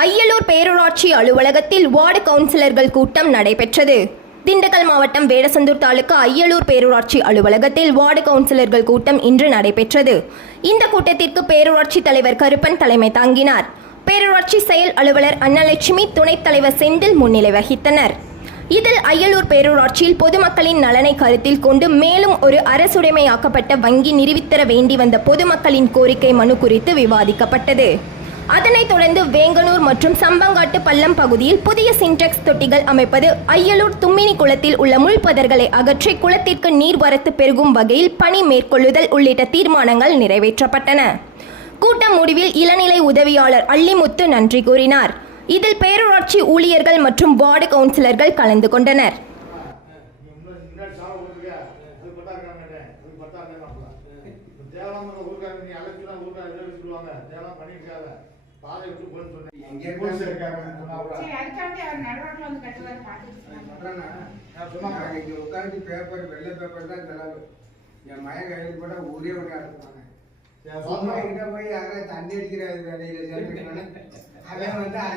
அய்யலூர் பேரூராட்சி அலுவலகத்தில் வார்டு கவுன்சிலர்கள் கூட்டம் நடைபெற்றது. திண்டுக்கல் மாவட்டம் வேடசந்தூர் தாலுகா அய்யலூர் பேரூராட்சி அலுவலகத்தில் வார்டு கவுன்சிலர்கள் கூட்டம் இன்று நடைபெற்றது. இந்த கூட்டத்திற்கு பேரூராட்சி தலைவர் கருப்பன் தலைமை தாங்கினார். பேரூராட்சி செயல் அலுவலர் அன்னலட்சுமி, துணைத் தலைவர் செந்தில் முன்னிலை வகித்தனர். இதில் அய்யலூர் பேரூராட்சியில் பொதுமக்களின் நலனை கருத்தில் கொண்டு மேலும் ஒரு அரசுடைமையாக்கப்பட்ட வங்கி நிறுவித்தர வேண்டி வந்த பொதுமக்களின் கோரிக்கை மனு குறித்து விவாதிக்கப்பட்டது. அதனைத் தொடர்ந்து வேங்கனூர் மற்றும் சம்பங்காட்டு பள்ளம் பகுதியில் புதிய சின்டெக்ஸ் தொட்டிகள் அமைப்பது, அய்யலூர் தும்மினி குளத்தில் உள்ள முள்பதர்களை அகற்றி குளத்திற்கு நீர்வரத்து பெருகும் வகையில் பணி மேற்கொள்ளுதல் உள்ளிட்ட தீர்மானங்கள் நிறைவேற்றப்பட்டன. கூட்டம் முடிவில் இளநிலை உதவியாளர் அள்ளிமுத்து நன்றி கூறினார். இதில் பேரூராட்சி ஊழியர்கள் மற்றும் வார்டு கவுன்சிலர்கள் கலந்து கொண்டனர். பேப்பர் வெள்ளை பேப்பர் தான் செலவு. என் மய கையில் கூட ஊரே விளையாடுவாங்க. போய் யாராவது தண்ணி அடிக்கிற வேலையில சேர்ந்து அவன் வந்து